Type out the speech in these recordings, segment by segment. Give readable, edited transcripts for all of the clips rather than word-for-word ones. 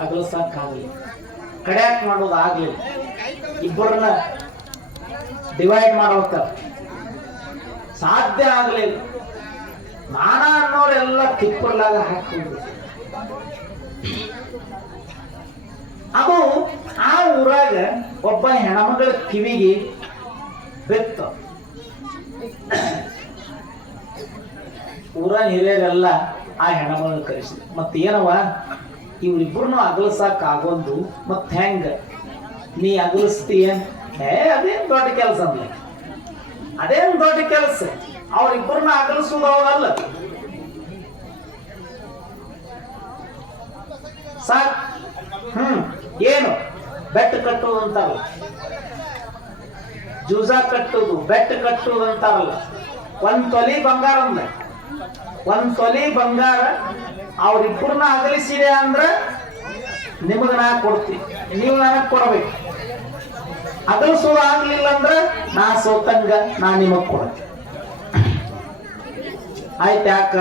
ಅಗಲಿಸಾಕಾಗಲಿಲ್ಲ. ಕಡ್ಯಾಕ್ ಮಾಡೋದು ಆಗ್ಲಿಲ್ಲ. ಇಬ್ಬರನ್ನ ಡಿವೈಡ್ ಮಾಡೋಕ ಸಾಧ್ಯ ಆಗ್ಲಿಲ್ಲ. ನಾನಾ ಅನ್ನೋರೆಲ್ಲ ತಿಪ್ಪರ್ಲಾಗ ಹಾಕಿದ್ರು. ಅದು ಆ ಊರಾಗ ಒಬ್ಬ ಹೆಣ್ಮಗಳ ಕಿವಿಗೆ ಬೆತ್ತ. ಊರ ಹಿರಿಯರೆಲ್ಲ ಆ ಹೆಣ್ಮಗಳ ಕರೆಸಿದ್ರು. ಮತ್ತೇನವ ಇವ್ರಿಬ್ಬರನ್ನು ಅಗಲಸಾಕ ಆಗೊಂದು ಮತ್ ಹೆಂಗ ನೀ ಅಗಲಿಸ್ತೀಯ? ಅದೇನ್ ದೊಡ್ಡ ಕೆಲಸ ಅಂದ್ಲ. ಅದೇನ್ ದೊಡ್ಡ ಕೆಲಸ, ಅವ್ರಿಬ್ಬರನ್ನ ಅಗಲಿಸುವುದಲ್ಲ ಸಾಕ್. ಏನು ಬೆಟ್ಟ ಕಟ್ಟುವುದು ಅಂತಾರಲ್ಲ, ಜೂಜಾ ಕಟ್ಟುವುದು, ಬೆಟ್ಟ ಕಟ್ಟುವುದು ಅಂತಾರಲ್ಲ. 1 ತೊಲಿ ಬಂಗಾರ ಅಂದ, 1 ತೊಲಿ ಬಂಗಾರ ಅವ್ರಿಬ್ಬರನ್ನ ಅಗಲಿಸಿದೆ ಅಂದ್ರ ನಿಮಗ ನಾ ಕೊಡ್ತೀನಿ, ನೀವು ನನಗ್ ಕೊಡ್ಬೇಕು. ಅಗಲಿಸೋದು ಆಗ್ಲಿಲ್ಲ ಅಂದ್ರ ನಾ ಸೋತಂಗ ನಾ ನಿಮಗ್ ಕೊಡ್ತೀನಿ. ಆಯ್ತು, ಯಾಕ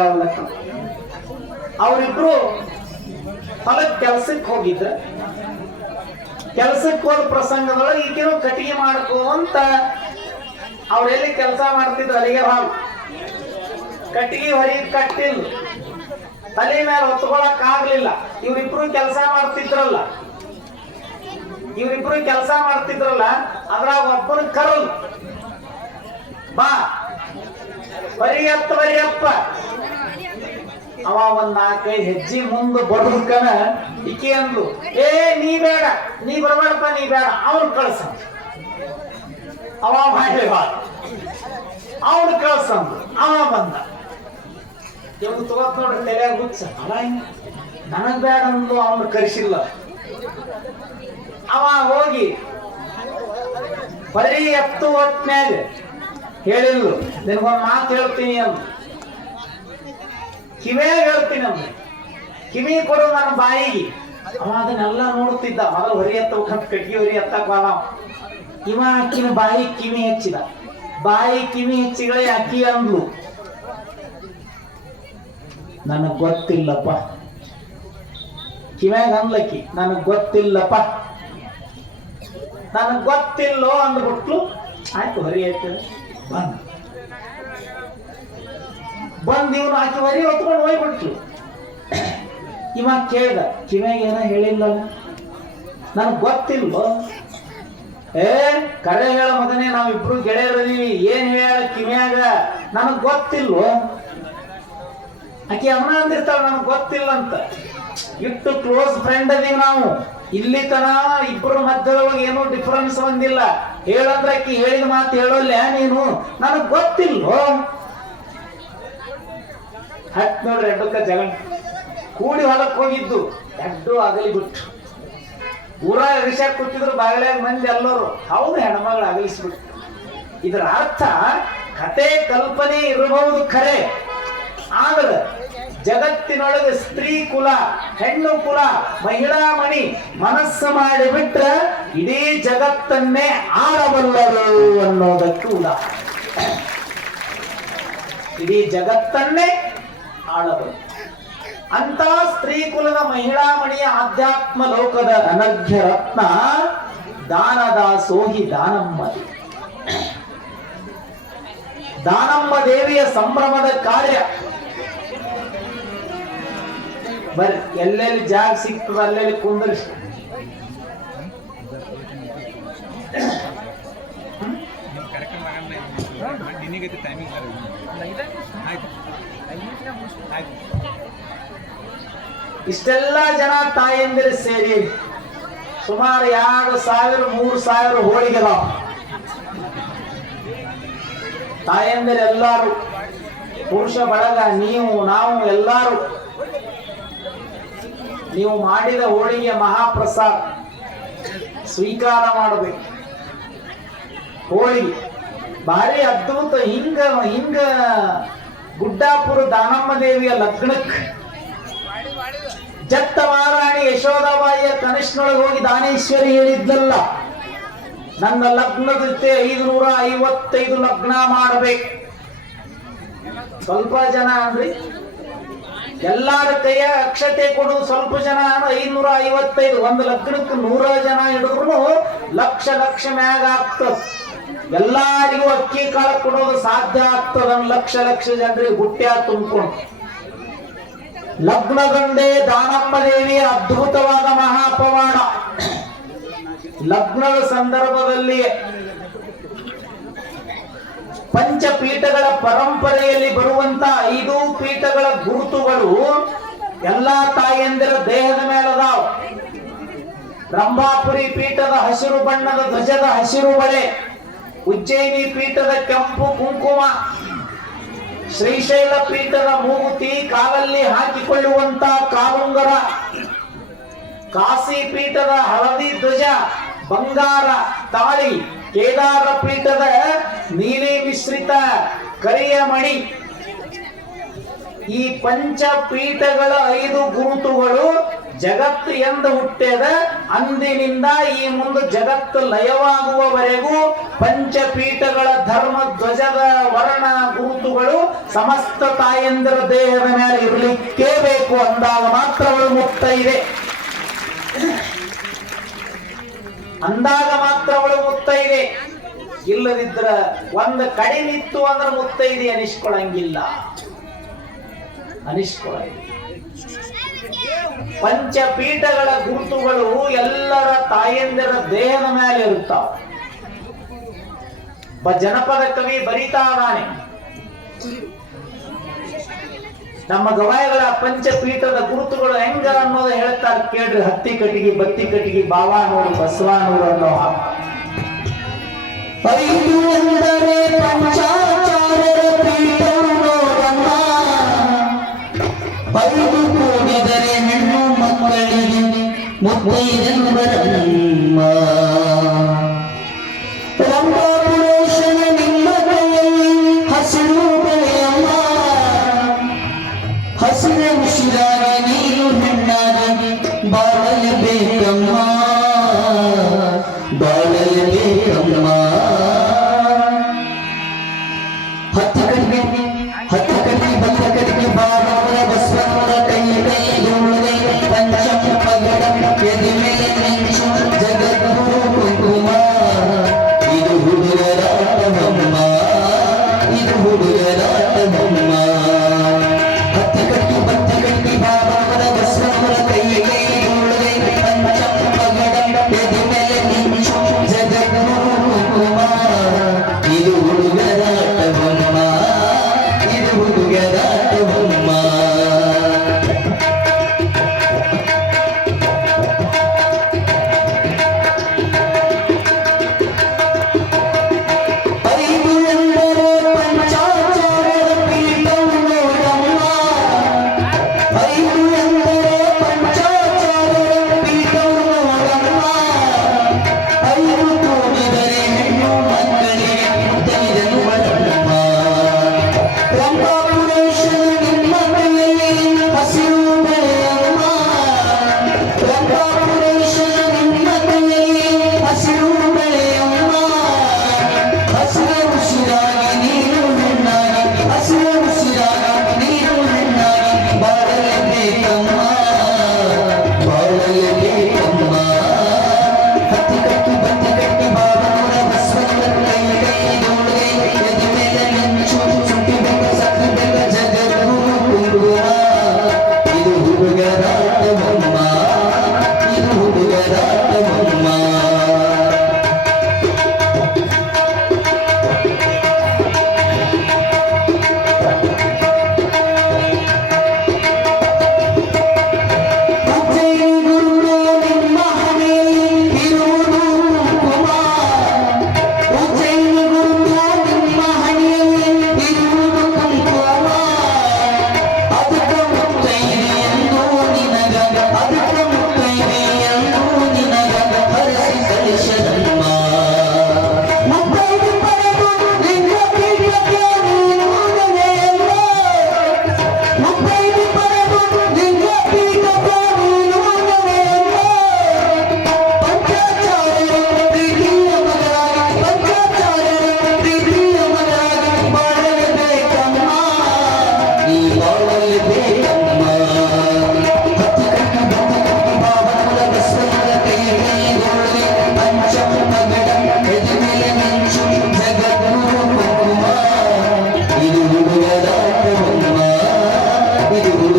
ಅವರಿಬ್ರು ಹೊಲಕ್ ಕೆಲ್ಸಕ್ಕೆ ಹೋಗಿದ್ರ. ಕೆಲ್ಸಕ್ಕೆ ಹೋದ ಪ್ರಸಂಗದೊಳಗೆ ಈಗಿನ ಕಟ್ಟಿಗೆ ಮಾಡ್ಕೋ ಅಂತ ಅವ್ರೆಲ್ಲಿ ಕೆಲಸ ಮಾಡ್ತಿದ್ರು ಅಲ್ಲಿಗೆ ಹಾಲು ಕಟ್ಟಿಗೆ ಹೊರಗೆ ಕಟ್ಟಿಲ್ಲ, ತಲೆ ಮೇಲೆ ಹೊತ್ಕೊಳಕ್ ಆಗ್ಲಿಲ್ಲ. ಇವ್ರಿಬ್ರು ಕೆಲಸ ಮಾಡ್ತಿದ್ರಲ್ಲ, ಅದ್ರಾಗ ಒಬ್ಬನ ಕರಲ್ ಬಾ ಬರಿಯಪ್ಪ. ಅವ 1-4 ಹೆಜ್ಜೆ ಮುಂದೆ ಬರೋದಕ್ಕನ ಇಕೆ ಅಂದ್ಲು, ನೀ ಬೇಡ, ನೀ ಬರಬೇಡಪ್ಪ, ನೀ ಬೇಡ, ಅವ್ನು ಕಳ್ಸ. ಅವ ಅವ್ನು ಕಳ್ಸಂದು ಅವ ಬಂದ. ಇವ್ನು ತಗೋತ್ ನೋಡ್ರಿ ತಲೆಯಾಗ ಹುಚ್ಚ. ಅವ ನನಗ್ ಬೇಡ ಅಂದು ಅವನು ಕರೆಸಿಲ್ಲ. ಅವ ಹೋಗಿ ಬರೀ ಎತ್ತು ಹೊತ್ನ್ಯಾಗ ಹೇಳಿಲ್ಲ, ನಿನಗೊಂದು ಮಾತು ಹೇಳ್ತೀನಿ ಅಂದ. ಕಿವಿಯಾಗ ಹೇಳ್ತೀನಿ ಅಂದ. ಕಿವಿ ಕೊಡು ನನ್ನ ಬಾಯಿಗೆ. ಅವ ಅದನ್ನೆಲ್ಲ ನೋಡ್ತಿದ್ದ. ಮೊದಲು ಹೊರಿ ಎತ್ತಬೇಕಂತ ಕಟ್ಟಿಗೆ ಹೊರಿ ಎತ್ತಕ್ ಇವ ಅಕ್ಕಿನ ಬಾಯಿ ಕಿವಿ ಹೆಚ್ಚಿದ. ಬಾಯಿ ಕಿವಿ ಹೆಚ್ಚಿಗಳೇ ಅಕ್ಕಿ ಅಂದ್ಲು, ನನಗ್ ಗೊತ್ತಿಲ್ಲಪ್ಪ. ಕಿವ್ಯಾಗ ಅಂದ್ಲಕ್ಕಿ, ನನಗ್ ಗೊತ್ತಿಲ್ಲಪ್ಪ, ನನಗ್ ಗೊತ್ತಿಲ್ಲೋ ಅಂದ್ಬಿಟ್ಲು. ಆಯ್ತು, ಹೊರಿ ಆಯ್ತು. ಬಂದ್ ಇವನು ಆಕಿ ಹೊರಿ ಹೊತ್ಕೊಂಡು ಹೋಗ್ಬಿಟ್ಲು. ಇವ ಕೇಳ್ದ, ಕಿವ್ಯಾಗ ಏನೋ ಹೇಳಿಲ್ಲ, ನನಗ್ ಗೊತ್ತಿಲ್ವೋ? ಕರೆ ಹೇಳ ಮಗನೇ, ನಾವಿಬ್ರು ಗೆಳೆಯರದೀವಿ, ಏನ್ ಹೇಳ ಕಿವ್ಯಾಗ, ನನಗ್ ಗೊತ್ತಿಲ್ವೋ? ಆಕಿ ಅಮ್ಮ ಅಂದಿರ್ತಾಳ, ನನಗ್ ಗೊತ್ತಿಲ್ಲ ಅಂತ. ಇಟ್ಟು ಕ್ಲೋಸ್ ಫ್ರೆಂಡ್ ಅದೀವಿ ನಾವು. ಇಲ್ಲಿ ತನ ಇಬ್ಬರು ಮಧ್ಯದೊಳಗೆ ಏನೂ ಡಿಫರೆನ್ಸ್ ಬಂದಿಲ್ಲ. ಹೇಳಂದ್ರೆ ಆಕಿ ಹೇಳಿದ ಮಾತು ಹೇಳೋಲ್ಲ ನೀನು, ನನಗ್ ಗೊತ್ತಿಲ್ವೋ? ಹತ್ ನೋಡ್ರಿ, ಎಡ್ಡಕ್ಕ ಜಗಳ ಕೂಡಿ ಹೊಲಕ್ ಹೋಗಿದ್ದು, ಎಡ್ಡು ಅಗಲಿ ಬಿಟ್ಟು. ಊರ ವಿಷಯ ಕೂತಿದ್ರು ಬಾಗಿಲಾಗ ಮಂದಿ ಎಲ್ಲರೂ, ಹೌದು ಹೆಣ್ಮಗಳು ಅಗಲಿಸ್ಬಿಟ್ಟು. ಇದರ ಅರ್ಥ ಕತೆ ಕಲ್ಪನೆ ಇರಬಹುದು ಖರೆ, ಆದ್ರೆ ಜಗತ್ತಿನೊಳಗೆ ಸ್ತ್ರೀ ಕುಲ, ಹೆಣ್ಣು ಕುಲ, ಮಹಿಳಾ ಮಣಿ ಮನಸ್ಸು ಮಾಡಿಬಿಟ್ರ ಇಡೀ ಜಗತ್ತನ್ನೇ ಆಳಬಲ್ಲರು ಅನ್ನೋದಕ್ಕೆ ಉದಾಹರಣೆ. ಇಡೀ ಜಗತ್ತನ್ನೇ ಆಳಬಲ್ಲ ಅಂತ ಸ್ತ್ರೀ ಕುಲದ ಮಹಿಳಾ ಮಣಿಯ ಆಧ್ಯಾತ್ಮ ಲೋಕದ ಅನರ್ಘ್ಯ ರತ್ನ ದಾನದಾಸೋಹಿ ದಾನಮ್ಮ. ದಾನಮ್ಮ ದೇವಿಯ ಸಂಭ್ರಮದ ಕಾರ್ಯ. ಬರ್ರಿ, ಎಲ್ಲೆಲ್ಲಿ ಜಾಗ ಸಿಗ್ತದ ಅಲ್ಲೆಲ್ಲಿ ಕುಂದ್ರಿಸಿ. ಇಷ್ಟೆಲ್ಲ ಜನ ತಾಯಂದಿರು ಸೇರಿ ಸುಮಾರು 2,000-3,000 ಹೋಳಿಗೆದಾವ. ತಾಯಂದಿರೆಲ್ಲರೂ, ಪುರುಷ ಬಳಗ, ನೀವು ನಾವು ಎಲ್ಲರೂ ನೀವು ಮಾಡಿದ ಹೋಳಿಗೆ ಮಹಾಪ್ರಸಾದ ಸ್ವೀಕಾರ ಮಾಡಬೇಕು. ಹೋಳಿಗೆ ಭಾರಿ ಅದ್ಭುತ. ಹಿಂಗ ಗುಡ್ಡಾಪುರ ದಾನಮ್ಮ ದೇವಿಯ ಲಗ್ನಕ್ಕೆ ಜತ್ತ ಮಹಾರಾಣಿ ಯಶೋದಾಬಾಯಿಯ ಕನಿಷ್ಠನೊಳಗೆ ಹೋಗಿ ದಾನೇಶ್ವರಿ ಹೇಳಿದ್ದಲ್ಲ, ನನ್ನ ಲಗ್ನದ ಜೊತೆ 555 ಲಗ್ನ ಮಾಡಬೇಕು. ಸ್ವಲ್ಪ ಜನ ಅಂದ್ರಿ ಎಲ್ಲಾರ ಕೈಯ ಅಕ್ಷತೆ ಕೊಡುದು ಸ್ವಲ್ಪ ಜನ 555 ಒಂದು ಲಗ್ನಕ್ಕೆ 100 ಜನ ಹಿಡಿದ್ರು ಲಕ್ಷ ಲಕ್ಷ ಮ್ಯಾಗ ಆಗ್ತದ. ಎಲ್ಲಾರಿಗೂ ಅಕ್ಕಿ ಕಾಳು ಕೊಡೋದು ಸಾಧ್ಯ ಆಗ್ತದ. ಲಕ್ಷ ಲಕ್ಷ ಜನರಿಗೆ ಹುಟ್ಟ್ಯಾ ತುಂಬಿಕೊಂಡು ಲಗ್ನಗಂಡೆ ದಾನಮ್ಮ ದೇವಿಯ ಅದ್ಭುತವಾದ ಮಹಾಪವಾಡ. ಲಗ್ನದ ಸಂದರ್ಭದಲ್ಲಿ ಪಂಚಪೀಠಗಳ ಪರಂಪರೆಯಲ್ಲಿ ಬರುವಂತ 5 ಪೀಠಗಳ ಗುರುತುಗಳು ಎಲ್ಲಾ ತಾಯಂದಿರ ದೇಹದ ಮೇಲದಾವ್. ರಂಭಾಪುರಿ ಪೀಠದ ಹಸಿರು ಬಣ್ಣದ ಧ್ವಜದ ಹಸಿರು ಬಳೆ, ಉಜ್ಜಯಿನಿ ಪೀಠದ ಕೆಂಪು ಕುಂಕುಮ, ಶ್ರೀಶೈಲ ಪೀಠದ ಮೂಗುತಿ, ಕಾಲಲ್ಲಿ ಹಾಕಿಕೊಳ್ಳುವಂತ ಕಾಲುಂಗರ, ಕಾಶಿ ಪೀಠದ ಹಳದಿ ಧ್ವಜ, ಬಂಗಾರ ತಾಳಿ, ಕೇದಾರ ಪೀಠದ ನೀಲಿ ಮಿಶ್ರಿತ ಕರಿಯ ಮಣಿ. ಈ ಪಂಚಪೀಠಗಳ 5 ಗುರುತುಗಳು ಜಗತ್ತು ಎಂದು ಹುಟ್ಟಿದ ಅಂದಿನಿಂದ ಈ ಮುಂದೆ ಜಗತ್ತು ಲಯವಾಗುವವರೆಗೂ ಪಂಚಪೀಠಗಳ ಧರ್ಮ ಧ್ವಜದ ವರ್ಣ ಗುರುತುಗಳು ಸಮಸ್ತ ತಾಯಂದಿರ ದೇಹದ ಮೇಲೆ ಇರಲಿಕ್ಕೇ ಬೇಕು. ಅಂದಾಗ ಮಾತ್ರ ಅವಳು ಮುಕ್ತ ಇದೆ. ಅಂದಾಗ ಮಾತ್ರ ಅವಳು ಮುಕ್ತ ಇದೆ. ಇಲ್ಲದಿದ್ರ ಒಂದು ಕಡೆ ನಿತ್ತು ಅಂದ್ರೆ ಮುಕ್ತ ಇದೆ ಅನಿಸ್ಕೊಳಂಗಿಲ್ಲ. ಪಂಚಪೀಠಗಳ ಗುರುತುಗಳು ಎಲ್ಲರ ತಾಯಂದಿರ ದೇಹದ ಮೇಲೆ ಇರುತ್ತಾವ. ಜನಪದ ಕವಿ ಬರಿತಾ ಇದ್ದಾನೆ, ನಮ್ಮ ಗವಾಯಿಗಳ ಪಂಚಪೀಠದ ಗುರುತುಗಳು ಹೆಂಗ ಅನ್ನೋದು ಹೇಳ್ತಾರೆ ಕೇಳ್ರಿ. ಹತ್ತಿ ಕಟ್ಟಿಗೆ, ಬತ್ತಿ ಕಟ್ಟಿಗೆ, ಬಾವಾನೂರು, ಬಸವಾನೂರು ಅನ್ನೋ 5 ಅಂದರೆ ಪಂಚಾಚಾರ್ಯರ ಪೀಠವು ನೋಡಮ್ಮ. 5 ಕೂಡಿದರೆ ಹೆಣ್ಣು ಮಕ್ಕಳಿಗೆ ಮುತ್ತೈದೆಂಬರಮ್ಮ. ರಂಭಾಪುರೇಶನ ನಿಮ್ಮ ಕೈಯಲ್ಲಿ ಹಸಿರು ಬೆಳೆಯಮ್ಮ. ಹಸಿರು ಉಸಿರಾಗಿ ನೀನು ಹೆಣ್ಣಾಗಿ ಬಾಳಲೇಬೇಕಮ್ಮ, ಬಾಳಲೇಬೇಕಮ್ಮ. ಹತ್ತು ಕಟ್ಟಿಗೆ ಬತ್ತ ಕಟ್ಟಿಗೆ ಬಾಬರ ಬಸವರ ಕೈ ಕೈ ಧೂಳದೆ ಪಂಚಮ ಪಗಡ ಎದೆ ಮೇಲೆ ನೆಂಚು ಜಗದ್ಗುರು ಕುಂಕುಮ. ಇದು ಹುಡುಗರಾಟವಮ್ಮ, ಇದು ಹುಡುಗರಾಟವಮ್ಮ. ಹತ್ತು ಕಟ್ಟಿ ಬತ್ತ ಕಟ್ಟಿ ಬಾಬರ ಬಸವರ ಕೈ ಕೈ ಧೂಳದೆ ಪಂಚಮ ಪಗಡ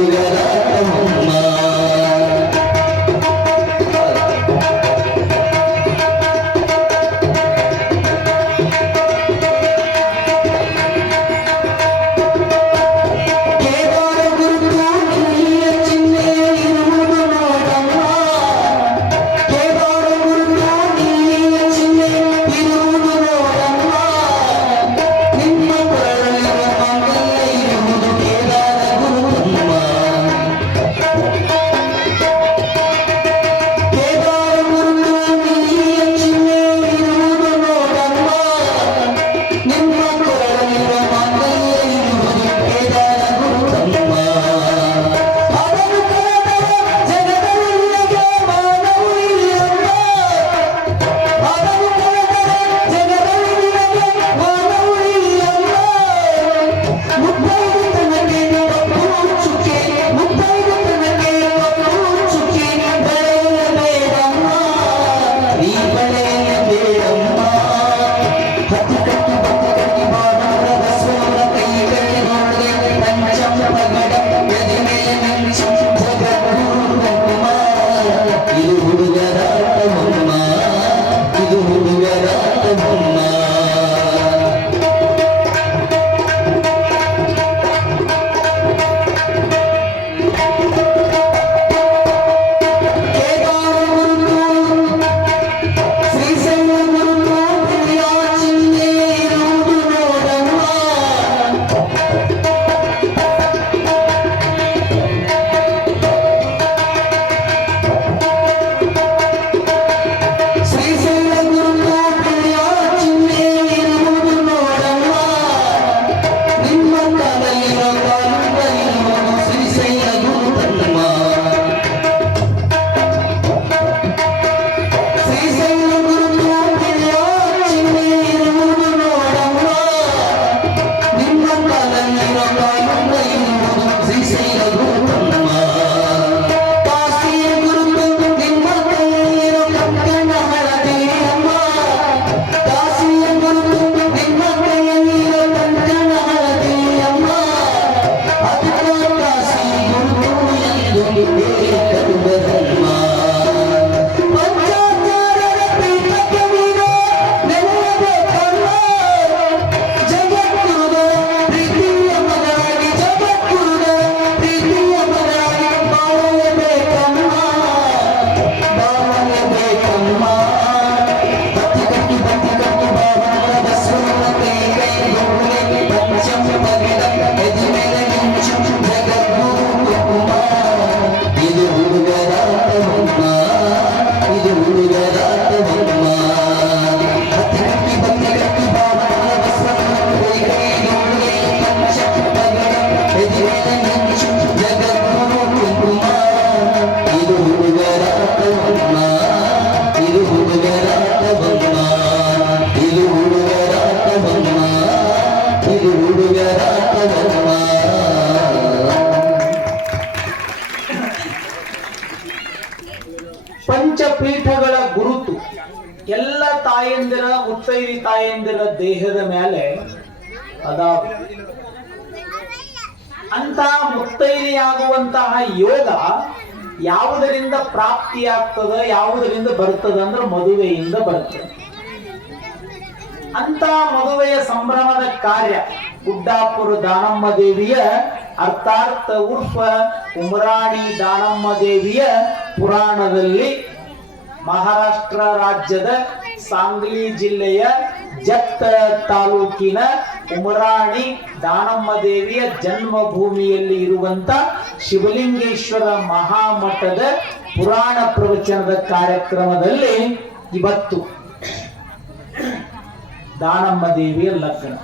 ಹುಡುಗರ ತಮ್ಮ ಪಂಚಪೀಠಗಳ ಗುರುತು ಎಲ್ಲ ತಾಯಂದಿರ ಮುತ್ತೈರಿ ತಾಯಂದಿರ ದೇಹದ ಮೇಲೆ ಅದಾವ. ಅಂತ ಮುತ್ತೈರಿಯಾಗುವಂತಹ ಯೋಗ ಯಾವುದರಿಂದ ಪ್ರಾಪ್ತಿಯಾಗ್ತದ, ಯಾವುದರಿಂದ ಬರ್ತದ ಅಂದ್ರೆ ಮದುವೆಯಿಂದ ಬರ್ತದೆ. ಅಂತ ಮದುವೆಯ ಸಂಭ್ರಮದ ಕಾರ್ಯ ಗುಡ್ಡಾಪುರ ದಾನಮ್ಮ ದೇವಿಯ ಅರ್ಥಾತ್ ಉರ್ಫ ಉಮರಾಣಿ ದಾನಮ್ಮ ದೇವಿಯ ಪುರಾಣದಲ್ಲಿ ಮಹಾರಾಷ್ಟ್ರ ರಾಜ್ಯದ ಸಾಂಗ್ಲಿ ಜಿಲ್ಲೆಯ ಜತ್ತ ತಾಲೂಕಿನ ಉಮರಾಣಿ ದಾನಮ್ಮ ದೇವಿಯ ಜನ್ಮಭೂಮಿಯಲ್ಲಿ ಇರುವಂತ ಶಿವಲಿಂಗೇಶ್ವರ ಮಹಾಮಠದ ಪುರಾಣ ಪ್ರವಚನದ ಕಾರ್ಯಕ್ರಮದಲ್ಲಿ ಇವತ್ತು ದಾನಮ್ಮ ದೇವಿಯ ಲಗ್ನ,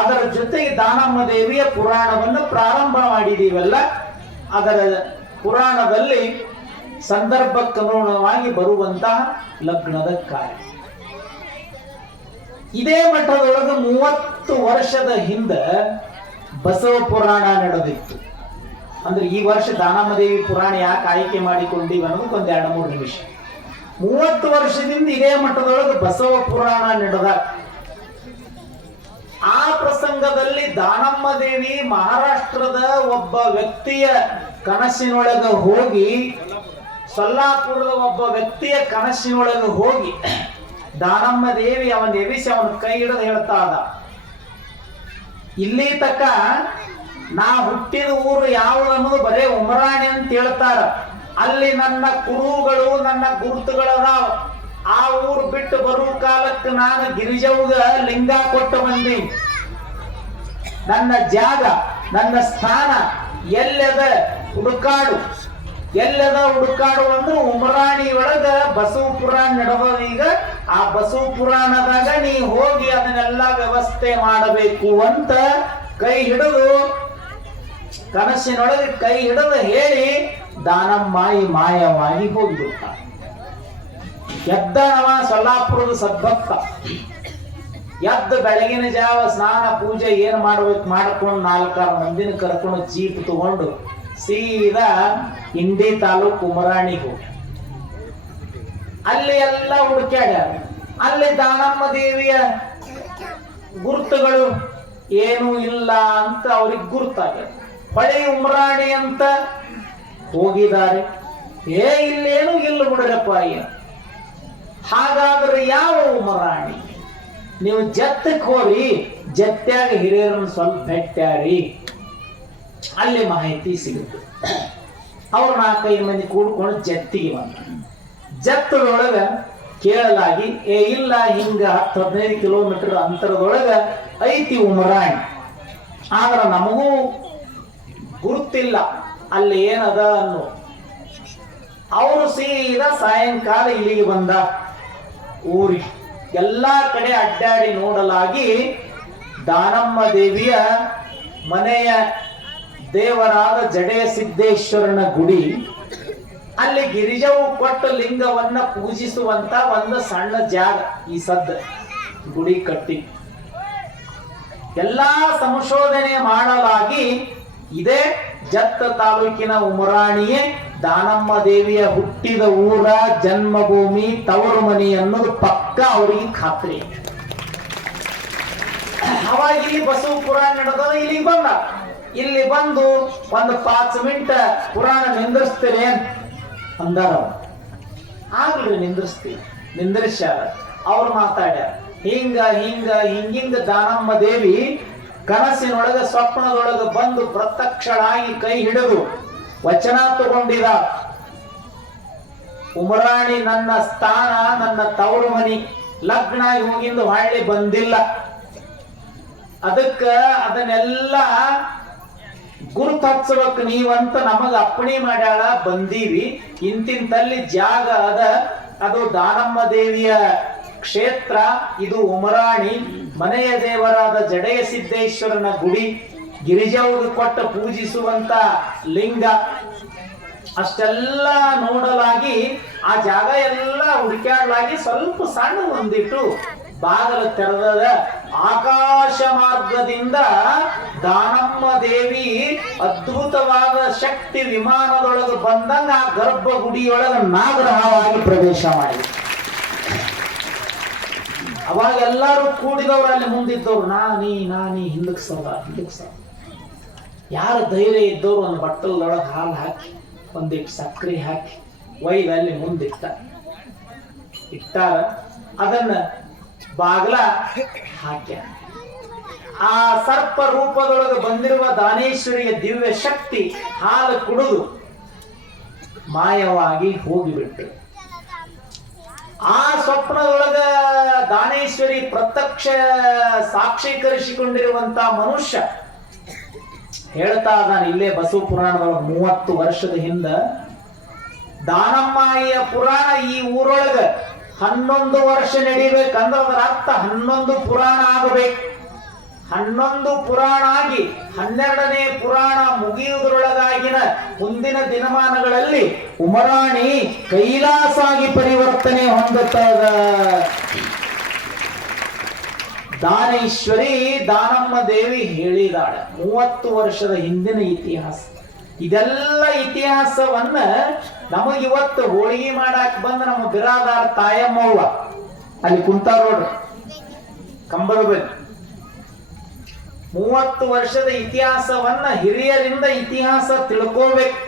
ಅದರ ಜೊತೆಗೆ ದಾನಮ್ಮ ದೇವಿಯ ಪುರಾಣವನ್ನು ಪ್ರಾರಂಭ ಮಾಡಿದೀವಲ್ಲ, ಅದರ ಪುರಾಣದಲ್ಲಿ ಸಂದರ್ಭಕ್ಕನುಗುಣವಾಗಿ ಬರುವಂತಹ ಲಗ್ನದ ಕಾರ್ಯ. ಇದೇ ಮಠದೊಳಗೆ 30 ವರ್ಷದ ಹಿಂದೆ ಬಸವ ಪುರಾಣ ನಡೆದಿತ್ತು. ಅಂದ್ರೆ ಈ ವರ್ಷ ದಾನಮ್ಮ ದೇವಿ ಪುರಾಣ ಯಾಕೆ ಆಯ್ಕೆ ಮಾಡಿಕೊಂಡಿವಿ ಅನ್ನೋದಕ್ಕೆ ಒಂದ್ 2-3 ನಿಮಿಷ. 30 ವರ್ಷದಿಂದ ಇದೇ ಮಠದೊಳಗೆ ಬಸವ ಪುರಾಣ ನಡೆದ ಆ ಪ್ರಸಂಗದಲ್ಲಿ ದಾನಮ್ಮ ದೇವಿ ಮಹಾರಾಷ್ಟ್ರದ ಒಬ್ಬ ವ್ಯಕ್ತಿಯ ಕನಸಿನೊಳಗ ಹೋಗಿ, ಸೊಲ್ಲಾಪುರದ ಒಬ್ಬ ವ್ಯಕ್ತಿಯ ಕನಸಿನೊಳಗೆ ಹೋಗಿ ದಾನಮ್ಮ ದೇವಿ ಅವನ ಎಬಿಸಿ ಅವನ ಕೈ ಹಿಡಿದು ಹೇಳ್ತಾ ಇದ್ದ, ಇಲ್ಲಿ ತಕ್ಕ ನಾ ಹುಟ್ಟಿದ ಊರು ಯಾವುದು ಅನ್ನೋದು ಬರೇ ಉಮರಾಣಿ ಅಂತ ಹೇಳ್ತಾರ. ಅಲ್ಲಿ ನನ್ನ ಕುರುಗಳು, ನನ್ನ ಗುರುತುಗಳದಾವ. ಆ ಊರು ಬಿಟ್ಟು ಬರುವ ಕಾಲಕ್ಕೆ ನಾನು ಗಿರಿಜವ್ಗ ಲಿಂಗ ಕೊಟ್ಟು ಬಂದಿ. ನನ್ನ ಜಾಗ, ನನ್ನ ಸ್ಥಾನ ಎಲ್ಲದ ಹುಡುಕಾಡು, ಎಲ್ಲದ ಹುಡುಕಾಡು ಅಂದ್ರೆ ಉಮರಾಣಿ ಒಳಗ ಬಸವ ಪುರಾಣ ನಡೆದ. ಈಗ ಆ ಬಸವ ಪುರಾಣದಾಗ ನೀ ಹೋಗಿ ಅದನ್ನೆಲ್ಲ ವ್ಯವಸ್ಥೆ ಮಾಡಬೇಕು ಅಂತ ಕೈ ಹಿಡಿದು, ಕನಸಿನೊಳಗೆ ಕೈ ಹಿಡಿದು ಹೇಳಿ ದಾನಮ್ಮಾಯಿ ಮಾಯವಾಗಿ ಹೋಗಿಬಿಟ್ಟ. ಎದ್ದನವ ಸೊಲ್ಲಾಪುರದ ಸದ್ಭಕ್ತ. ಎದ್ದು ಬೆಳಗಿನ ಜಾವ ಸ್ನಾನ ಪೂಜೆ ಏನ್ ಮಾಡ್ಬೇಕು ಮಾಡ್ಕೊಂಡು 4-6 ಮಂದಿನ ಕರ್ಕೊಂಡು ಜೀಪ್ ತಗೊಂಡು ಸೀದಾ ಇಂಡಿ ತಾಲೂಕು ಉಮರಾಣಿಗೆ ಹೋಗಿ ಅಲ್ಲಿ ಎಲ್ಲ ಹುಡುಕ್ಯಾಡ್ಯಾರ. ಅಲ್ಲಿ ದಾನಮ್ಮ ದೇವಿಯ ಗುರುತುಗಳು ಏನೂ ಇಲ್ಲ ಅಂತ ಅವ್ರಿಗೆ ಗುರುತಾಗ್ಯದ. ಹೊಳೆ ಉಮರಾಣಿ ಅಂತ ಹೋಗಿದ್ದಾರೆ. ಇಲ್ಲೇನು ಇಲ್ಲ ಬಿಡ್ರಪ್ಪ. ಹಾಗಾದ್ರೆ ಯಾವ ಉಮರಾಣಿ? ನೀವು ಜತ್ತಕ್ಕೆ ಹೋರಿ, ಜತ್ಯಾಗ ಹಿರಿಯರನ್ನು ಸ್ವಲ್ಪ ಭೇಟ್ಯಾರಿ, ಅಲ್ಲಿ ಮಾಹಿತಿ ಸಿಗುತ್ತೆ. ಅವ್ರು 4-5 ಮಂದಿ ಕೂಡ್ಕೊಂಡು ಜತ್ತಿಗೆ ಬಂದ. ಜತ್ತದೊಳಗ ಕೇಳಲಾಗಿ, ಇಲ್ಲ ಹಿಂಗ 10-15 ಕಿಲೋಮೀಟರ್ ಅಂತರದೊಳಗ ಐತಿ ಉಮರಾಣಿ, ಆದ್ರೆ ನಮಗೂ ಗುರುತಿಲ್ಲ ಅಲ್ಲಿ ಏನದ ಅನ್ನೋ. ಅವರು ಸೀದಾ ಸಾಯಂಕಾಲ ಇಲ್ಲಿಗೆ ಬಂದ ಊರಿಗೆ. ಎಲ್ಲಾ ಕಡೆ ಅಡ್ಡಾಡಿ ನೋಡಲಾಗಿ ದಾನಮ್ಮ ದೇವಿಯ ಮನೆಯ ದೇವರಾದ ಜಡೆಯ ಸಿದ್ದೇಶ್ವರನ ಗುಡಿ, ಅಲ್ಲಿ ಗಿರಿಜವು ಕೊಟ್ಟ ಲಿಂಗವನ್ನ ಪೂಜಿಸುವಂತ ಒಂದು ಸಣ್ಣ ಜಾಗ ಈ ಸದ್ದ ಗುಡಿ ಕಟ್ಟಿ ಎಲ್ಲಾ ಸಂಶೋಧನೆ ಮಾಡಲಾಗಿ ಇದೇ ಜತ್ತ ತಾಲೂಕಿನ ಉಮರಾಣಿಯೇ ದಾನಮ್ಮ ದೇವಿಯ ಹುಟ್ಟಿದ ಊರ, ಜನ್ಮಭೂಮಿ, ತವರು ಮನಿ ಅನ್ನೋದು ಪಕ್ಕ ಅವರಿಗೆ ಖಾತ್ರಿ. ಅವಾಗ ಇಲ್ಲಿ ಬಸವ ಪುರಾಣ ನಡೆದ. ಇಲ್ಲಿಗೆ ಬಂದ. ಇಲ್ಲಿ ಬಂದು ಒಂದು 5 ಮಿನಿಟ್ ಪುರಾಣ ನಿಂದ್ರಿಸ್ತೇನೆ ಅಂದಾರ. ಆಗ್ಲಿ ನಿಂದ್ರಿಸ್ಯಾರ. ಅವ್ರು ಮಾತಾಡ್ಯಾರ. ಹಿಂಗಿಂಗ ದಾನಮ್ಮ ದೇವಿ ಕನಸಿನೊಳಗ ಸ್ವಪ್ನದೊಳಗ ಬಂದು ಪ್ರತ್ಯಕ್ಷಳಾಗಿ ಕೈ ಹಿಡಿದು ವಚನ ತಗೊಂಡಿದ. ಉಮರಾಣಿ ನನ್ನ ಸ್ಥಾನ, ನನ್ನ ತವರು ಮನಿ, ಲಗ್ನ ಹೋಗಿಂದ ಹೊಳ್ಳಿ ಬಂದಿಲ್ಲ. ಅದಕ್ಕ ಅದನ್ನೆಲ್ಲ ಗುರುತು ಹಚ್ಚಬೇಕು ನೀವಂತ ನಮಗ ಅಪ್ಪಣೆ ಮಾಡ್ಯಾಳ. ಬಂದೀವಿ. ಇಂತಿಂತಲ್ಲಿ ಜಾಗ ಅದ, ಅದು ದಾನಮ್ಮ ದೇವಿಯ ಕ್ಷೇತ್ರ. ಇದು ಉಮರಾಣಿ ಮನೆಯ ದೇವರಾದ ಜಡೆಯ ಸಿದ್ದೇಶ್ವರನ ಗುಡಿ, ಗಿರಿಜವ್ರಿಗೆ ಕೊಟ್ಟ ಪೂಜಿಸುವಂತ ಲಿಂಗ. ಅಷ್ಟೆಲ್ಲ ನೋಡಲಾಗಿ ಆ ಜಾಗ ಎಲ್ಲ ಹುಡುಕ್ಯಾಡಲಾಗಿ ಸ್ವಲ್ಪ ಸಣ್ಣ ಒಂದಿಟ್ಟು ಬಾಗಲ ತೆರೆದ. ಆಕಾಶ ಮಾರ್ಗದಿಂದ ದಾನಮ್ಮ ದೇವಿ ಅದ್ಭುತವಾದ ಶಕ್ತಿ ವಿಮಾನದೊಳಗೆ ಬಂದಂಗ ಆ ಗರ್ಭಗುಡಿಯೊಳಗ ನಾಗರಹವಾಗಿ ಪ್ರವೇಶ ಮಾಡಿದೆ. ಅವಾಗ ಎಲ್ಲರೂ ಕೂಡಿದವ್ರು ಅಲ್ಲಿ ಮುಂದಿದ್ದವ್ರು ನಾನಿ ಹಿಂದಕ್ಕೆ ಸರ. ಯಾರ ಧೈರ್ಯ ಇದ್ದವ್ರು ಒಂದು ಬಟ್ಟಲದೊಳಗೆ ಹಾಲು ಹಾಕಿ ಒಂದಿಟ್ಟು ಸಕ್ಕರೆ ಹಾಕಿ ಒಯ್ದು ಅಲ್ಲಿ ಇಟ್ಟಾರ. ಅದನ್ನ ಬಾಗ್ಲ ಹಾಕ್ಯ. ಆ ಸರ್ಪ ರೂಪದೊಳಗೆ ಬಂದಿರುವ ದಾನೇಶ್ವರಿಯ ದಿವ್ಯ ಶಕ್ತಿ ಹಾಲು ಕುಡಿದು ಮಾಯವಾಗಿ ಹೋಗಿಬಿಟ್ಟು ಆ ಸ್ವಪ್ನದೊಳಗ ದಾನೇಶ್ವರಿ ಪ್ರತ್ಯಕ್ಷ ಸಾಕ್ಷೀಕರಿಸಿಕೊಂಡಿರುವಂತ ಮನುಷ್ಯ ಹೇಳ್ತಾ ನಾನು ಇಲ್ಲೇ ಬಸವ ಪುರಾಣದೊಳಗ 30 ವರ್ಷದ ಹಿಂದ ದಾನಮ್ಮಾಯಿಯ ಪುರಾಣ ಈ ಊರೊಳಗ 11 ವರ್ಷ ನಡಿಬೇಕಂದ್ರೆ ಅದರ ಅರ್ಥ 11 ಪುರಾಣ ಆಗಬೇಕು. 11 ಪುರಾಣ ಆಗಿ 12ನೇ ಪುರಾಣ ಮುಗಿಯುವುದರೊಳಗಾಗಿನ ಮುಂದಿನ ದಿನಮಾನಗಳಲ್ಲಿ ಉಮರಾಣಿ ಕೈಲಾಸಾಗಿ ಪರಿವರ್ತನೆ ಹೊಂದುತ್ತದ. ದಾನೇಶ್ವರಿ ದಾನಮ್ಮ ದೇವಿ ಹೇಳಿದಾಳೆ. 30 ವರ್ಷದ ಹಿಂದಿನ ಇತಿಹಾಸ. ಇದೆಲ್ಲ ಇತಿಹಾಸವನ್ನ ನಮಗಿವತ್ತು ಹೋಳಿಗೆ ಮಾಡಾಕ್ ಬಂದ ನಮ್ಮ ಬಿರಾದಾರ ತಾಯಮ್ಮವ್ವ ಅಲ್ಲಿ ಕುಂತಾರ ನೋಡ್ರಿ ಕಂಬದ ಬಳಿ. 30 ವರ್ಷದ ಇತಿಹಾಸವನ್ನ ಹಿರಿಯರಿಂದ ಇತಿಹಾಸ ತಿಳ್ಕೋಬೇಕು.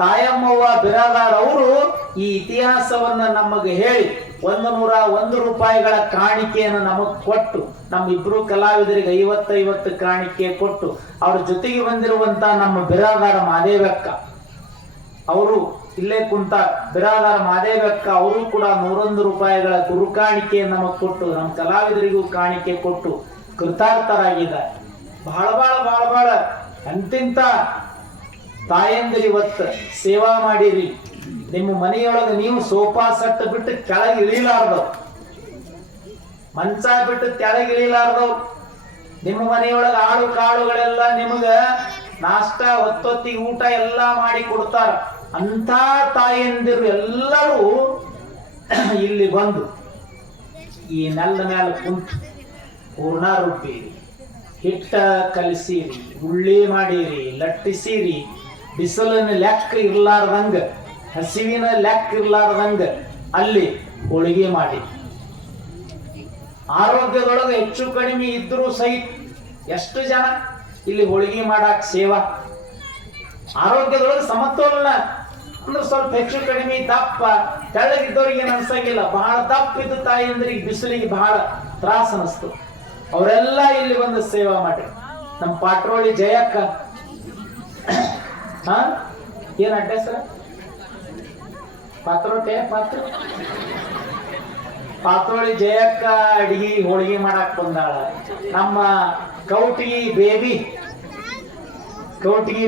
ತಾಯಮ್ಮವ್ವ ಬಿರಾದಾರ್ ಅವರು ಈ ಇತಿಹಾಸವನ್ನ ನಮಗೆ ಹೇಳಿ 101 ರೂಪಾಯಿಗಳ ಕಾಣಿಕೆಯನ್ನು ನಮಗ್ ಕೊಟ್ಟು ನಮ್ಮಿಬ್ರು ಕಲಾವಿದರಿಗೆ 50 ಕಾಣಿಕೆ ಕೊಟ್ಟು ಅವ್ರ ಜೊತೆಗೆ ಬಂದಿರುವಂತ ನಮ್ಮ ಬಿರಾದಾರ ಮಾದೇವಕ್ಕ ಅವರು ಇಲ್ಲೇ ಕುಂತ ಬಿರಾದಾರ ಮಾದೇವಕ್ಕ ಅವರು ಕೂಡ 101 ರೂಪಾಯಿಗಳ ಗುರು ಕಾಣಿಕೆಯನ್ನು ನಮಗ್ ಕೊಟ್ಟು ನಮ್ಮ ಕಲಾವಿದರಿಗೂ ಕಾಣಿಕೆ ಕೊಟ್ಟು ಕೃತಾರ್ಥರಾಗಿದ್ದಾರೆ. ಬಹಳ ಬಹಳ ಬಹಳ ಬಹಳ ಅಂತಿಂತ ತಾಯಂದಿರು ಇವತ್ತು ಸೇವಾ ಮಾಡಿರಿ. ನಿಮ್ಮ ಮನೆಯೊಳಗೆ ನೀವು ಸೋಫಾ ಸೆಟ್ ಬಿಟ್ಟು ಕೆಳಗೆ ಇಳಿಲಾರ್ದವ್, ಮಂಚ ಬಿಟ್ಟು ಕೆಳಗೆ ಇಳಿಲಾರ್ದವ್, ನಿಮ್ಮ ಮನೆಯೊಳಗೆ ಆಳು ಕಾಳುಗಳೆಲ್ಲ ನಿಮಗ ನಾಷ್ಟ ಹೊತ್ತೊತ್ತಿಗೆ ಊಟ ಎಲ್ಲ ಮಾಡಿ ಕೊಡ್ತಾರ. ಅಂತ ತಾಯಂದಿರು ಎಲ್ಲರೂ ಇಲ್ಲಿ ಬಂದು ಈ ನೆಲದ ಮೇಲೆ ಕುಂತು ಹೂರ್ಣ ರುಬ್ಬಿರಿ, ಹಿಟ್ಟ ಕಲಸಿರಿ, ಉಳ್ಳಿ ಮಾಡಿರಿ, ಲಟ್ಟಿಸಿರಿ, ಬಿಸಿಲಿನ ಲೆಕ್ಕ ಇರ್ಲಾರ್ದಂಗ ಹಸಿವಿನ ಲೆಕ್ಕ ಇರ್ಲಾರ್ದಂಗ ಅಲ್ಲಿ ಹೋಳಿಗೆ ಮಾಡಿ ಆರೋಗ್ಯದೊಳಗೆ ಹೆಚ್ಚು ಕಡಿಮೆ ಇದ್ರೂ ಸಹಿತ ಎಷ್ಟು ಜನ ಇಲ್ಲಿ ಹೋಳಿಗೆ ಮಾಡಾಕ ಸೇವಾ ಆರೋಗ್ಯದೊಳಗೆ ಸಮತೋಲನ ಅಂದ್ರೆ ಸ್ವಲ್ಪ ಹೆಚ್ಚು ಕಡಿಮೆ ದಪ್ಪ ತೆಳ್ಳಗಿದ್ದವ್ರಿಗೆ ಏನು ಅನ್ಸಂಗಿಲ್ಲ. ಬಹಳ ದಪ್ಪ ಇದ್ದ ತಾಯಿಯಂದ್ರಿಗೆ ಬಿಸಿಲಿಗೆ ಬಹಳ ತ್ರಾಸ ಅನಿಸ್ತು. ಅವರೆಲ್ಲ ಇಲ್ಲಿ ಬಂದು ಸೇವಾ ಮಾಡಿ. ನಮ್ಮ ಪಾಟ್ರೋಳಿ ಜಯಕ್ಕ ಏನ್ ಅಡ್ಡ ಸರ್ ಪಾತ್ರೋಳಿ ಜಯಕ್ಕ ಅಡಿಗೆ ಹೋಳಿಗೆ ಮಾಡಕ್ ಬಂದಾಳ. ನಮ್ಮ ಕೌಟಿಗಿ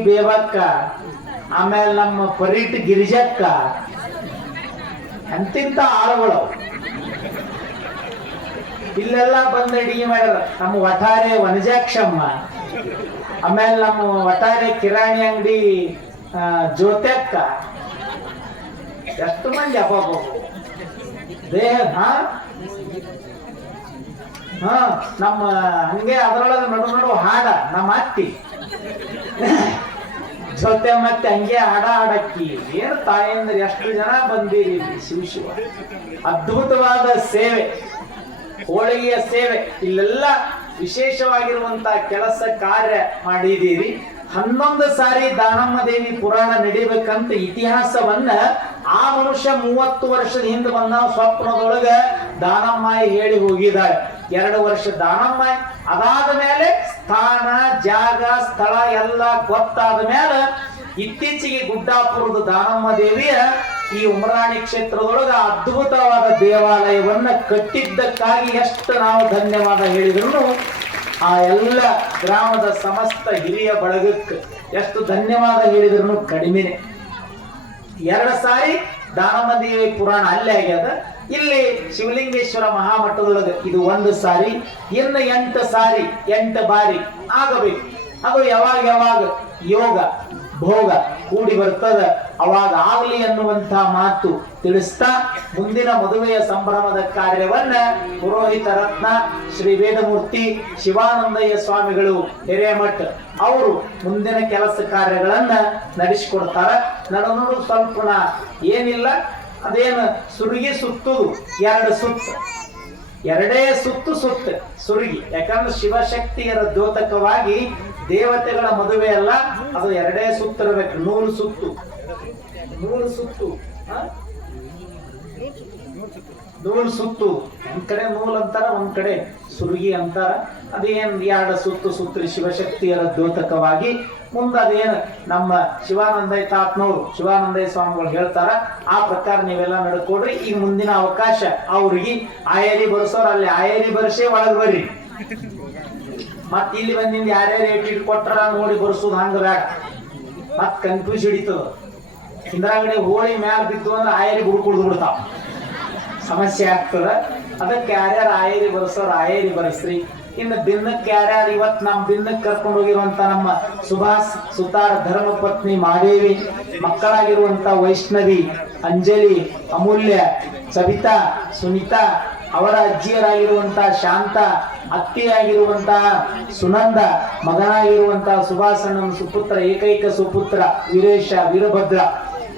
ಬೇವಕ್ಕ, ಆಮೇಲೆ ನಮ್ಮ ಪರೀಟ್ ಗಿರಿಜಕ್ಕ, ಅಂತಿಂತ ಆಳುಗಳು ಇಲ್ಲೆಲ್ಲ ಬಂದು ಅಡಿಗೆ ಮಾಡ್ಯಾರ. ನಮ್ಮ ವಠಾರೆ ವನಜಾಕ್ಷಮ್ಮ, ಆಮೇಲೆ ನಮ್ಮ ವಠಾರೆ ಕಿರಾಣಿ ಅಂಗಡಿ ಜ್ಯೋತ್ಯಕ್ಕ, ಎಷ್ಟು ಮಂದಿ ಅಪ್ಪ ದೇಹ ನಮ್ಮ ಹಂಗೆ ಅದರೊಳಗೆ ನಡು ಹಾಡ ನಮ್ಮ ಅತ್ತಿ ಜೊತೆ ಮತ್ತೆ ಹಂಗೆ ಹಾಡ ಹಾಡಕ್ಕಿ ಏನು ತಾಯಂದ್ರೆ ಎಷ್ಟು ಜನ ಬಂದಿರಿ. ಶಿವ ಅದ್ಭುತವಾದ ಸೇವೆ, ಹೋಳಿಗೆಯ ಸೇವೆ, ಇಲ್ಲೆಲ್ಲ ವಿಶೇಷವಾಗಿರುವಂತ ಕೆಲಸ ಕಾರ್ಯ ಮಾಡಿದೀರಿ. 11 ಸಾರಿ ದಾನಮ್ಮ ದೇವಿ ಪುರಾಣ ನಡಿಬೇಕಂತ ಇತಿಹಾಸವನ್ನ ಆ ಮನುಷ್ಯ 30 ವರ್ಷದ ಹಿಂದೆ ಬಂದ ಸ್ವಪ್ನದೊಳಗ ದಾನಮ್ಮಾಯಿ ಹೇಳಿ ಹೋಗಿದ್ದಾಳೆ. 2 ವರ್ಷ ದಾನಮ್ಮಾಯಿ ಅದಾದ ಮೇಲೆ ಸ್ಥಾನ ಜಾಗ ಸ್ಥಳ ಎಲ್ಲ ಗೊತ್ತಾದ ಮೇಲೆ ಇತ್ತೀಚೆಗೆ ಗುಡ್ಡಾಪುರದ ದಾನಮ್ಮ ದೇವಿಯ ಈ ಉಮರಾಣಿ ಕ್ಷೇತ್ರದೊಳಗ ಅದ್ಭುತವಾದ ದೇವಾಲಯವನ್ನ ಕಟ್ಟಿದ್ದಕ್ಕಾಗಿ ಎಷ್ಟು ನಾವು ಧನ್ಯವಾದ ಹೇಳಿದ್ರು ಆ ಎಲ್ಲ ಗ್ರಾಮದ ಸಮಸ್ತ ಹಿರಿಯ ಬಳಗಕ್ಕೆ ಎಷ್ಟು ಧನ್ಯವಾದ ಹೇಳಿದ್ರು ಕಡಿಮೆನೆ. 2 ಸಾರಿ ದಾನಮ್ಮ ದೇವಿ ಪುರಾಣ ಅಲ್ಲೇ ಆಗ್ಯದ. ಇಲ್ಲಿ ಶಿವಲಿಂಗೇಶ್ವರ ಮಹಾಮಠದೊಳಗೆ ಇದು 1 ಸಾರಿ, ಇನ್ನು 8 ಸಾರಿ 8 ಬಾರಿ ಆಗಬೇಕು. ಅದು ಯಾವಾಗ ಯೋಗ ಭೋಗ ಕೂಡಿ ಬರ್ತದ ಅವಾಗ ಆಗಲಿ ಅನ್ನುವಂತ ಮಾತು ತಿಳಿಸ್ತಾ ಮುಂದಿನ ಮದುವೆಯ ಸಂಭ್ರಮದ ಕಾರ್ಯವನ್ನ ಪುರೋಹಿತ ರತ್ನ ಶ್ರೀ ವೇದಮೂರ್ತಿ ಶಿವಾನಂದಯ್ಯ ಸ್ವಾಮಿಗಳು ಹಿರೇಮಠ ಅವರು ಮುಂದಿನ ಕೆಲಸ ಕಾರ್ಯಗಳನ್ನ ನಡೆಸಿಕೊಡ್ತಾರ. ನಡು ಸ್ವಲ್ಪ ಏನಿಲ್ಲ, ಅದೇನು ಸುರುಗಿ ಸುತ್ತುದು 2 ಸುತ್ತು, 2 ಸುತ್ತು ಸುರುಗಿ. ಯಾಕಂದ್ರೆ ಶಿವಶಕ್ತಿಯರ ದ್ಯೋತಕವಾಗಿ ದೇವತೆಗಳ ಮದುವೆ ಅಲ್ಲ, ಅದು 2 ಸುತ್ತಿರಬೇಕು. 100 ಸುತ್ತು 100 ಸುತ್ತು ಒಂದ್ ಕಡೆ ನೂಲ್ ಅಂತಾರ, ಒಂದ್ ಕಡೆ ಸುರುಗಿ ಅಂತಾರ. ಅದೇನ್ 2 ಸುತ್ತು ಶಿವಶಕ್ತಿಯರ ದ್ಯೋತಕವಾಗಿ ಮುಂದೆ ಅದೇನು ನಮ್ಮ ಶಿವಾನಂದಯ್ಯ ತಾತ್ನವರು ಶಿವಾನಂದಯ್ಯ ಸ್ವಾಮಿಗಳು ಹೇಳ್ತಾರ ಆ ಪ್ರಕಾರ ನೀವೆಲ್ಲ ನಡ್ಕೊಡ್ರಿ. ಈಗ ಮುಂದಿನ ಅವಕಾಶ ಅವ್ರಿಗೆ ಆಯರಿ ಬರ್ಸೋರು ಅಲ್ಲಿ ಆಯರಿ ಬರ್ಸೇ ಒಳಗ್ ಬರ್ರಿ. ಮತ್ ಇಲ್ಲಿ ಬಂದಿಂದ ಯಾರ್ಯಾರು ಏಟ್ ಕೊಟ್ಟಾರ ನೋಡಿ ಬರ್ಸೋದು ಹಂಗ ಬೇಡ, ಮತ್ ಕನ್ಫ್ಯೂಸ್ ಹಿಡಿತದ. ಹಿಂದ್ರಾಗಡೆ ಹೋಳಿ ಮ್ಯಾಲ ಬಿದ್ದು ಅಂದ್ರೆ ಆಯರಿ ಕುಡ್ದು ಬಿಡ್ತಾವ, ಸಮಸ್ಯೆ ಆಗ್ತದ. ಅದಕ್ಕೆ ಯಾರ್ಯಾರು ಆಯರಿ ಬರ್ಸೋರು ಆಯರಿ ಬರ್ಸ್ರಿ. ಇನ್ನು ದಿನಕ್ಕೆ ಯಾರ್ಯಾರು ಇವತ್ತು ನಮ್ಮ ದಿನಕ್ಕೆ ಕರ್ಕೊಂಡು ಹೋಗಿರುವಂತ ನಮ್ಮ ಸುಭಾಷ್ ಸುತಾರ ಧರ್ಮಪತ್ನಿ ಮಾದೇವಿ, ಮಕ್ಕಳಾಗಿರುವಂತ ವೈಷ್ಣವಿ, ಅಂಜಲಿ, ಅಮೂಲ್ಯ, ಸವಿತಾ, ಸುನಿತಾ, ಅವರ ಅಜ್ಜಿಯರಾಗಿರುವಂತಹ ಶಾಂತ, ಅತ್ತಿಯಾಗಿರುವಂತಹ ಸುನಂದ, ಮಗನಾಗಿರುವಂತಹ ಸುಭಾಷಣ್ಣನ ಸುಪುತ್ರ ಏಕೈಕ ಸುಪುತ್ರ ವೀರೇಶ, ವೀರಭದ್ರ,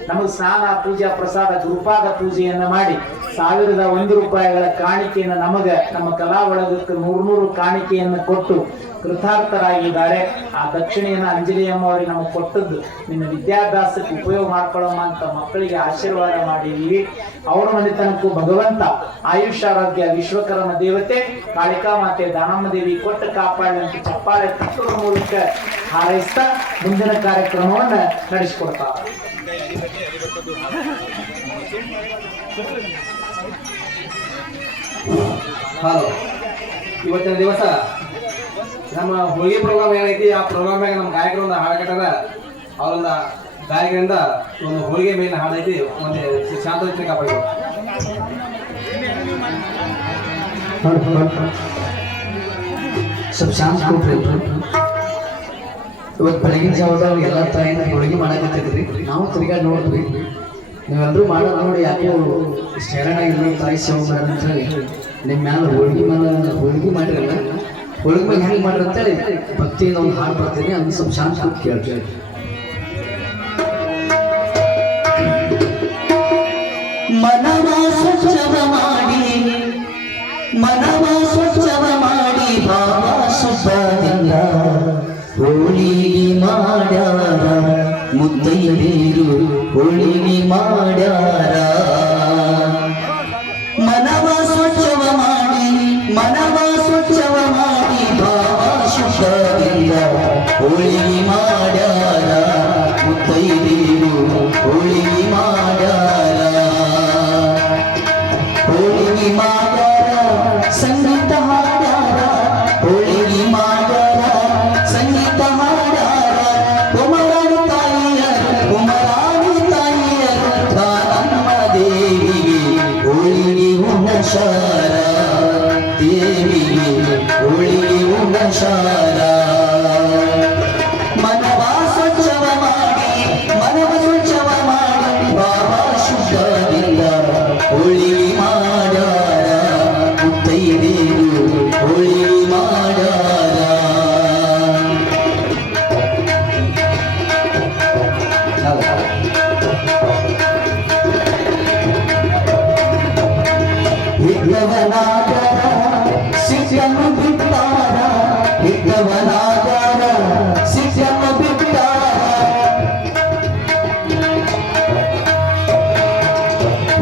ನಮಗೆ ಸ್ನಾನ ಪೂಜಾ ಪ್ರಸಾದ ಗುರುಪಾದ ಪೂಜೆಯನ್ನ ಮಾಡಿ 1001 ರೂಪಾಯಿಗಳ ಕಾಣಿಕೆಯನ್ನು ನಮಗೆ ನಮ್ಮ ಕಲಾ ಬಳಗಕ್ಕೆ 100 ಕಾಣಿಕೆಯನ್ನು ಕೊಟ್ಟು ಕೃತಾರ್ಥರಾಗಿದ್ದಾರೆ. ಆ ದಕ್ಷಿಣೆಯನ್ನು ಅಂಜಲಿಯಮ್ಮ ಅವರಿಗೆ ನಮಗೆ ಕೊಟ್ಟದ್ದು ನಿನ್ನ ವಿದ್ಯಾಭ್ಯಾಸಕ್ಕೆ ಉಪಯೋಗ ಮಾಡ್ಕೊಳ್ಳೋಣ ಅಂತ ಮಕ್ಕಳಿಗೆ ಆಶೀರ್ವಾದ ಮಾಡಿದ್ದೀವಿ. ಅವರ ಮನೆತನಕ್ಕೂ ಭಗವಂತ ಆಯುಷ್ಯಾರೋಗ್ಯ ವಿಶ್ವಕರ್ಮ ದೇವತೆ ಕಾಳಿಕಾ ಮಾತೆ ದಾನಮ್ಮ ದೇವಿ ಕೊಟ್ಟು ಕಾಪಾಡಿದಂತೆ ಚಪ್ಪಾಳೆ ತಟ್ಟುವ ಮೂಲಕ ಹಾರೈಸ್ತಾ ಮುಂದಿನ ಕಾರ್ಯಕ್ರಮವನ್ನು ನಡೆಸಿಕೊಡ್ತಾರೆ. ಹಲೋ, ಇವತ್ತಿನ ದಿವಸ ನಮ್ಮ ಹೋಳಿಗೆ ಪ್ರೋಗ್ರಾಮ್ ಏನೈತಿ ಆ ಪ್ರೋಗ್ರಾಮ್ನಾಗ ನಮ್ಮ ಗಾಯಕರೊಂದು ಹಾಡು ಕಟ್ಟದ ಅವರೊಂದ ಗಾಯಕರಿಂದ ಒಂದು ಹೋಳಿಗೆ ಮೇಲಿನ ಹಾಡೈತಿ. ಒಂದು ಶಾಂತ ಕಾಪಾಡಿ ಸ್ವಲ್ಪ ಶಾಂತ ಕೊಡ್ರಿ. ಇವತ್ತು ಬೆಳಗಿನ ಜಾವದಾಗ ಎಲ್ಲ ತಾಯಿನ ಹೋಳಿಗೆ ಮಾಡಕತ್ತಿದ್ರಿ, ನಾವು ತಿರ್ಗಾಡಿ ನೋಡಿದ್ವಿ. ನೀವೆಲ್ಲರೂ ಮಾಡೋದು ನೋಡಿ ಯಾಕೆ ಶರಣ ಇಲ್ಲ ತಾಯಿ ಸೇವೆ ಮಾಡೋದು ಅಂತೇಳಿ ನಿಮ್ಮ ಮ್ಯಾಲ ಹೋಳಿಗೆ ಮಾಡಿರಲ್ಲ, ಹೋಳಿಗೆ ಮೇಲೆ ಹೆಂಗೆ ಮಾಡ್ರಿ ಅಂತೇಳಿ ಭಕ್ತಿಯಿಂದ ಒಂದು ಹಾಡು ಬರ್ತೀನಿ. ಅದನ್ನ ಸ್ವಲ್ಪ ಶಾಂತ ಕೂತ್ ಕೇಳ್ರಿ. ಮನವ ಸ್ವಚ್ಛವ ಮಾಡಿ, ಮನವ ಸ್ವಚ್ಛವ ಮಾಡಿ ಬಾಬಾ ಸುಬ್ಬದಿಂದ ಹೋಳಿಗೆ ಮಾಡ್ಯಾರ, ಮುತ್ತೈದೆಯರು ಹೋಳಿಗೆ ಮಾಡ್ಯಾರ. ಮನವ ಸ್ವಚ್ಛವ ಮಾಡಿ, ಮನವ ಸ್ವಚ್ಛವ ಮಾಡಿ ಬಾಬಾ ಸುಬ್ಬದಿಂದ ಹೋಳಿಗೆ ಮಾಡ್ಯಾರ, ಮುತ್ತೈದೆಯರು ಹೋಳಿಗೆ ಮಾಡ್ಯಾರ. ಹೋಳಿಗೆ ಮಾಡ್ಯಾರ, ಸಂಗೀತ ಹಾಡ್ಯಾರ, ಹೋಳಿಗೆ ಮಾಡ್ಯಾರ, ಸಂಗೀತ ಹಾಡ್ಯಾರ. ಕುಮಾರಾಣಿ ತಾಯಿಯರು ದಾನಮ್ಮ ದೇವಿಗೆ ಹೋಳಿಗೆ ಉಣಸಾರ, ದೇವಿಗೆ ಹೋಳಿಗೆ ಉಣಸಾರ. ಮನವ ಸ್ವಚ್ಛವ ಮಾಡಿ, ಮನವ ಸ್ವಚ್ಛವ ಮಾಡಿ ಬಾಬಾ ಶುದ್ಧದಿಂದ ಹೋಳಿಗೆ ಮಾಡ್ಯಾರ, ಮುತ್ತೈದೆಯರು ಹೋಳಿಗೆ ಮಾಡ್ಯಾರ. ಇದ್ದವನಾದರ ಶಿಷ್ಯನು ಬಿಟ್ಟಾರ, ಇದ್ದವನಾದರ ಶಿಷ್ಯನು ಬಿಟ್ಟಾರ.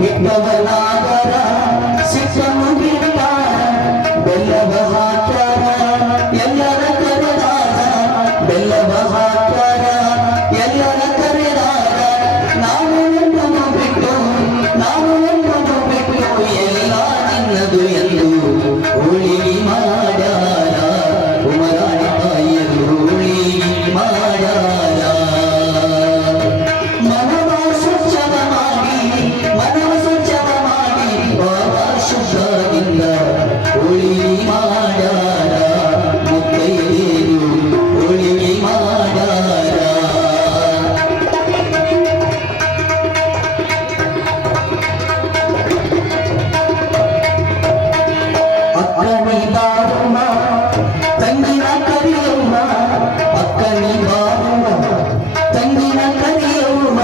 ಇದ್ದವನಾದರ ಶಿಷ್ಯನು ಬಿಟ್ಟಾರ, ಬೆಲ್ಲವ ಹಾಕ್ಯಾರ ಎಲ್ಲರ ಕರೆದಾರ, ಬೆಲ್ಲವ ಹಾಕ್ಯಾರ ಎಲ್ಲರ ಕರೆದಾರ. ನಾನು ಎಂಬುದು ಬಿಟ್ಟು, ನಾನು ಎಂಬುದು ಬಿಟ್ಟು ಎಲ್ಲ ನಿನ್ನದು ಎಂದು ಹೋಳಿಗೆ ಮಾಡ್ಯಾರ, ಕುಮಾರಾಣಿ ತಾಯಿಯರು ಹೋಳಿಗೆ ಮಾಡ್ಯಾರ. ಮನವ ಸ್ವಚ್ಛವ ಮಾಡಿ, ಮನವ ಸ್ವಚ್ಛವ ಮಾಡಿ ಬಾಬಾ ಶುದ್ಧದಿಂದ ಹೋಳಿಗೆ ಮಾಡ್ಯಾರ, ಮುತ್ತೈದೆಯರು ಹೋಳಿಗೆ ಮಾಡ್ಯಾರ. ಅಕ್ಕನಿ ಬಾರಮ್ಮ ತಂಗಿನ ಕರಿಯಮ್ಮ, ಅಕ್ಕನಿ ಬಾರಮ್ಮ ತಂಗಿನ ಕರಿಯಮ್ಮ,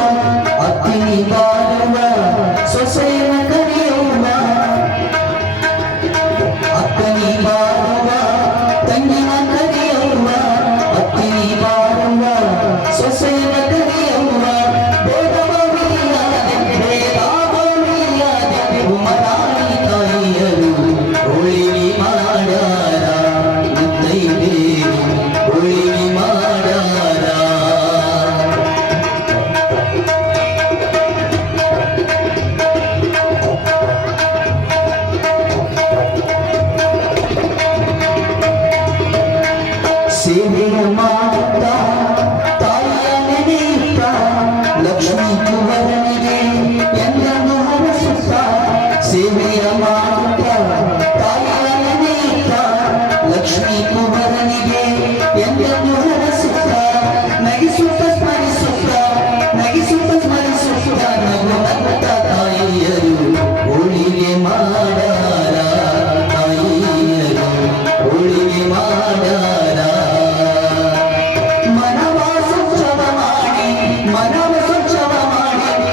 ಅಕ್ಕನಿ ಬಾರಮ್ಮ ಸೊಸೆಯನ ಕರಿಯಮ್ಮ. ಅಕ್ಕನಿ ಬಾರಮ್ಮ ತಂಗಿನ ಕರಿಯಮ್ಮ, ಅಕ್ಕನಿ ಬಾರಮ್ಮ ಸೊಸೆಯನ ಕರಿಯಮ್ಮ. ಭೇದಭಾವಿಯಾದೆ, ಭೇದಭಾವಿಯಾದೆ ಕುಮಾರಾಣಿ ತಾಯಿಯರು ಹೋಳಿಗೆ ಮಾಡ್ಯಾರ, ಮುತ್ತೈದೆಯರು ಹೋಳಿಗೆ ಮಾಡ್ಯಾರ. ಸೇವೆಯ ಮಾಡುತ್ತಾ ತಾಯಿಯ ನೆನೆಯುತ್ತ ಲಕ್ಷ್ಮೀ ಕುವರನಿಗೆ ಎಲ್ಲನ್ನು ಹರಸುತ್ತ, ಸೇವೆಯ ಮಾಡುತ್ತಾ ತಾಯಿಯ ನೆನೆಯುತ್ತ ಲಕ್ಷ್ಮೀ ಕುವರನಿಗೆ ಎಲ್ಲನ್ನು ಹರಸುತ್ತ, ನಗಿಸುತ್ತ ಸ್ಮರಿಸುತ್ತ, ನಗಿಸುತ್ತ ಸ್ಮರಿಸುತ್ತ ನಗುವಂತ ತಾಯಿಯರು ಹೋಳಿಗೆ ಮಾಡ್ಯಾರ, ತಾಯಿಯರು ಹೋಳಿಗೆ ಮಾಡ್ಯಾರ. ಮನವ ಸ್ವಚ್ಛವ ಮಾಡಿ, ಮನವ ಸ್ವಚ್ಛವ ಮಾಡಿ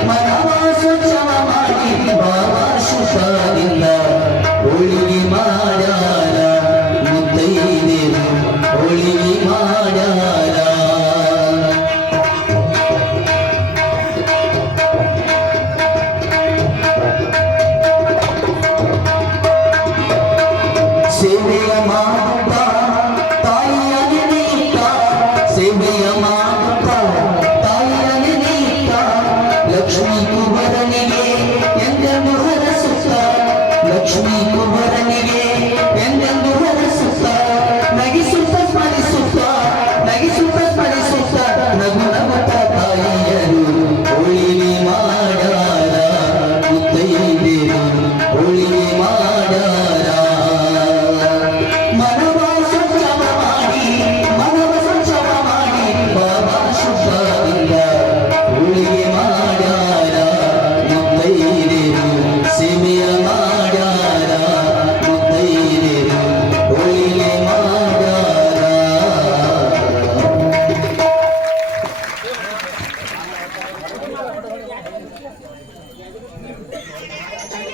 ಲಕ್ಷ್ಮೀ ಕುಮಾರನಿಗೆ ಎಂದೆಂದು ಹರಸುತ್ತ ನಗಿಸುತ್ತ ಸ್ಮರಿಸುತ್ತ ನಗಿಸುತ್ತ ಸ್ಮರಿಸುತ್ತ ನಗು ನಗುತ್ತ ತಾಯಿಯರು ಹೋಳಿಗೆ ಮಾಡಾರ ಮುತ್ತೈದೆಯರು ಹೋಳಿಗೆ ಮಾಡಾರ ಮನವ ಸ್ವಚ್ಛವ ಮಾಡಿ ಬಾಬಾ ಶುಭದಿಂದ ಹೋಳಿಗೆ ಮಾಡ್ಯಾರ ಮುತ್ತೈದೆಯರು ಸೀಮೆಯ ಮಾಡ್ಯಾರ ಮುತ್ತೈದೆಯರು ಹೋಳಿಗೆ ಮಾಡ್ಯಾರ.